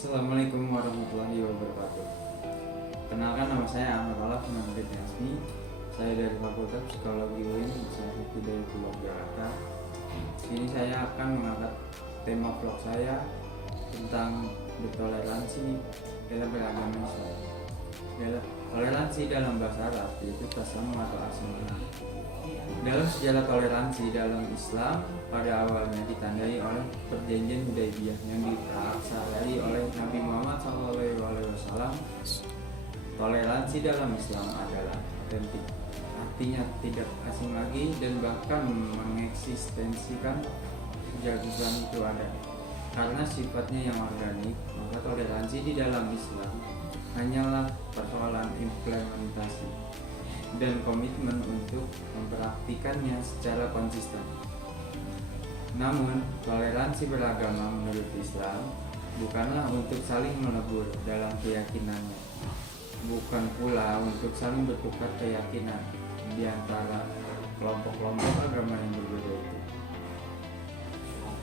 Assalamualaikum warahmatullahi wabarakatuh. Kenalkan, nama saya Ahmad Alaf Muhammad Yasmi. Saya dari Fakultas Psikologi UIN Universitas Hidayatullah Jakarta. Ini saya akan mengangkat tema vlog saya tentang bertoleransi dalam beragama Islam. Toleransi dalam bahasa Arab yaitu tasamuh atau asmana. Dalam sejarah toleransi dalam Islam pada awalnya ditandai oleh perjanjian Hudaybiyah yang diaksari oleh Nabi Muhammad SAW. Toleransi dalam Islam adalah otentik, artinya tidak asing lagi dan bahkan mengeksistensikan sejak Islam itu ada. Karena sifatnya yang organik, maka toleransi di dalam Islam hanyalah persoalan implementasi dan komitmen untuk mempraktikannya secara konsisten. Namun, toleransi beragama menurut Islam bukanlah untuk saling melebur dalam keyakinannya, bukan pula untuk saling bertukar keyakinan di antara kelompok-kelompok agama yang berbeda itu.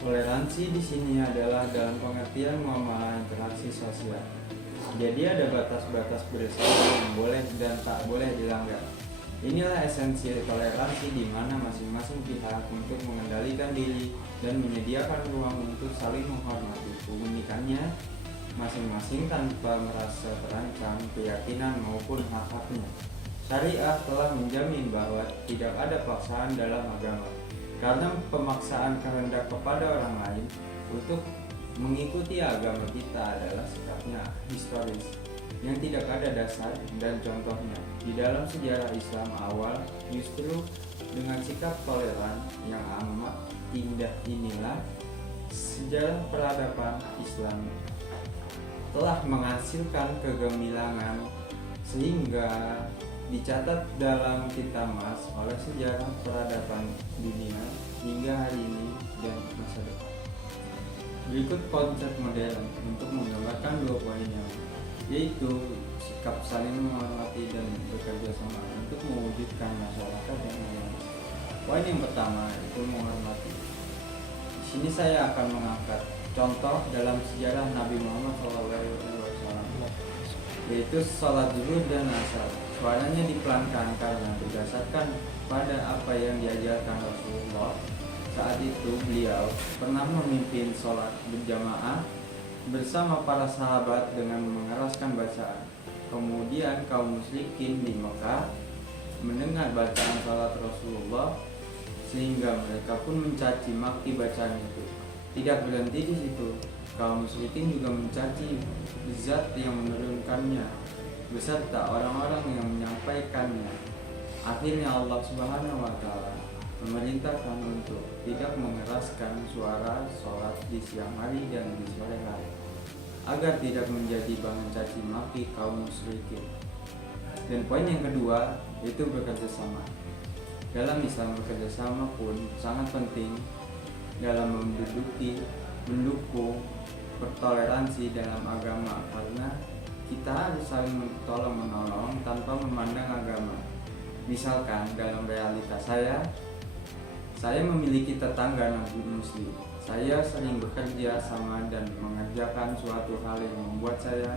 Toleransi di sini adalah dalam pengertian muamalah interaksi sosial. Jadi ada batas-batas bersama yang boleh dan tak boleh dilanggar. Inilah esensi toleransi, di mana masing-masing pihak untuk mengendalikan diri dan menyediakan ruang untuk saling menghormati keunikannya masing-masing tanpa merasa terancam keyakinan maupun hak-haknya. Syariah telah menjamin bahwa tidak ada paksaan dalam agama, karena pemaksaan kehendak kepada orang lain untuk mengikuti agama kita adalah sikapnya historis yang tidak ada dasar dan contohnya di dalam sejarah Islam awal. Justru dengan sikap toleran yang amat indah inilah sejarah peradaban Islam telah menghasilkan kegemilangan sehingga dicatat dalam kitab emas oleh sejarah peradaban dunia hingga hari ini dan masa depan. Berikut konsep modern untuk menggambarkan dua poinnya, yaitu sikap saling menghormati dan bekerja sama untuk mewujudkan masyarakat yang harmonis. Poin yang pertama itu menghormati. Di sini saya akan mengangkat contoh dalam sejarah Nabi Muhammad SAW, yaitu sholat zuhur dan asar. Suaranya dipelankan karena berdasarkan pada apa yang diajarkan Rasulullah. Saat itu beliau pernah memimpin sholat berjamaah bersama para sahabat dengan mengeraskan bacaan. Kemudian kaum musyrikin di Mekah mendengar bacaan sholat Rasulullah sehingga mereka pun mencaci maki bacaan itu. Tidak berhenti di situ, kaum musyrikin juga mencaci zat yang menurunkannya beserta orang-orang yang menyampaikannya. Akhirnya Allah Subhanahu wa Ta'ala memerintahkan untuk tidak mengeraskan suara sholat di siang hari dan di sore hari, agar tidak menjadi bahan caci maki kaum musyrikin. Dan poin yang kedua itu bekerja sama. Dalam Islam bekerja sama pun sangat penting dalam mendukung bertoleransi dalam agama, karena kita harus saling tolong menolong tanpa memandang agama. Misalkan dalam realitas saya memiliki tetangga non-muslim. Saya sering bekerja sama dan mengerjakan suatu hal yang membuat saya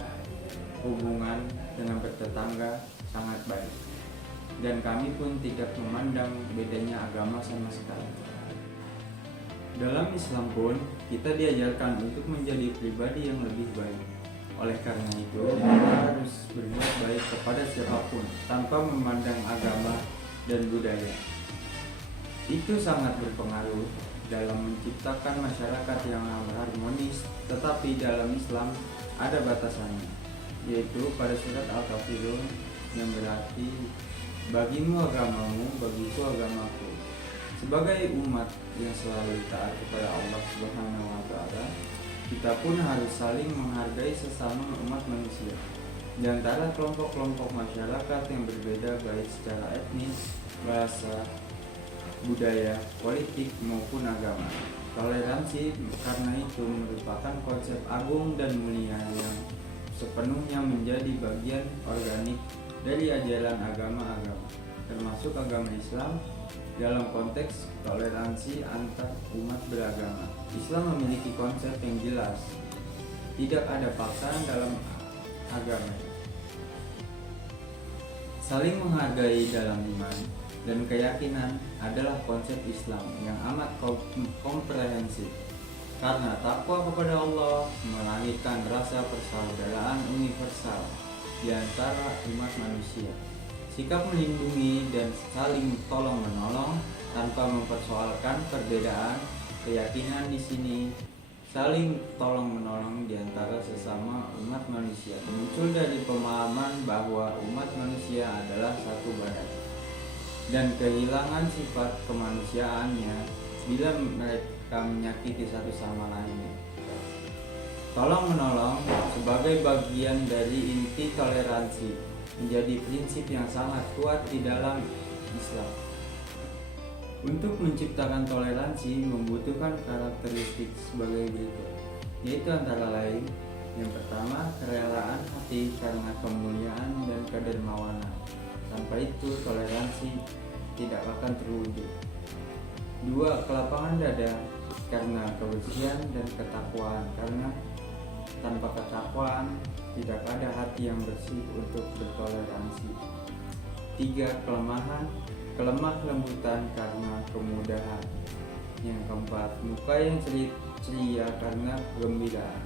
hubungan dengan bertetangga sangat baik. Dan kami pun tidak memandang bedanya agama sama sekali. Dalam Islam pun kita diajarkan untuk menjadi pribadi yang lebih baik. Oleh karena itu, kita harus berbuat baik kepada siapapun tanpa memandang agama dan budaya. Itu sangat berpengaruh dalam menciptakan masyarakat yang harmonis. Tetapi dalam Islam ada batasannya, yaitu pada surat Al-Kafirun yang berarti bagimu agamamu, bagiku agamaku. Sebagai umat yang selalu taat kepada Allah Subhanahu wa Ta'ala, kita pun harus saling menghargai sesama umat manusia. Di antara kelompok-kelompok masyarakat yang berbeda baik secara etnis, bahasa, budaya, politik maupun agama. Toleransi karena itu merupakan konsep agung dan mulia yang sepenuhnya menjadi bagian organik dari ajaran agama-agama, termasuk agama Islam. Dalam konteks toleransi antar umat beragama, Islam memiliki konsep yang jelas, Tidak ada paksaan dalam agama. Saling menghargai dalam iman dan keyakinan adalah konsep Islam yang amat komprehensif. Karena takwa kepada Allah melahirkan rasa persaudaraan universal di antara umat manusia. Sikap melindungi dan saling tolong-menolong tanpa mempersoalkan perbedaan keyakinan di sini. Saling tolong-menolong di antara sesama umat manusia muncul dari pemahaman bahwa umat manusia adalah satu badan dan kehilangan sifat kemanusiaannya bila mereka menyakiti satu sama lainnya. Tolong-menolong sebagai bagian dari inti toleransi menjadi prinsip yang sangat kuat di dalam Islam. Untuk menciptakan toleransi membutuhkan karakteristik sebagai berikut, yaitu antara lain: yang pertama, kerelaan hati karena kemuliaan dan kedermawanan. Tanpa itu toleransi tidak akan terwujud. 2. Kelapangan dada karena kebersihan dan ketakwaan, karena tanpa ketakwaan tidak ada hati yang bersih untuk bertoleransi. 3. Kelemah lembutan karena kemudahan. Yang keempat, muka yang ceria karena kegembiraan.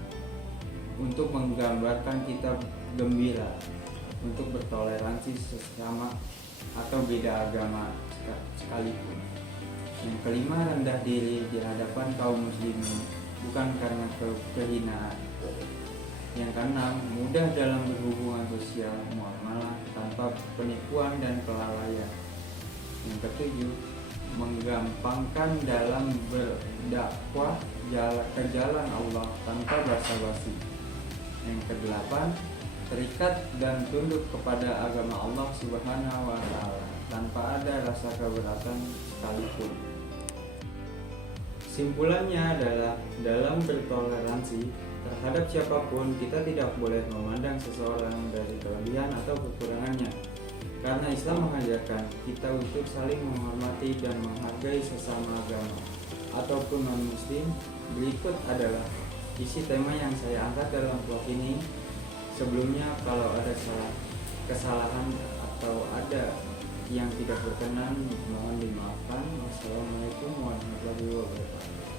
Untuk menggambarkan kita gembira untuk bertoleransi sesama atau beda agama sekalipun. Yang kelima, rendah diri di hadapan kaum muslimin bukan karena kehinaan. Yang keenam, mudah dalam berhubungan sosial muamalah tanpa penipuan dan kelalaian. Yang ketujuh, menggampangkan dalam berdakwah ke jalan Allah tanpa basa-basi. Yang kedelapan, terikat dan tunduk kepada agama Allah Subhanahu wa Ta'ala tanpa ada rasa keberatan sekalipun. Simpulannya adalah dalam bertoleransi terhadap siapapun, kita tidak boleh memandang seseorang dari kelebihan atau kekurangannya, karena Islam mengajarkan kita untuk saling menghormati dan menghargai sesama agama ataupun non-muslim. Berikut adalah isi tema yang saya angkat dalam vlog ini. Sebelumnya, kalau ada kesalahan atau ada yang tidak berkenan, mohon dimaafkan. Wassalamualaikum warahmatullahi wabarakatuh.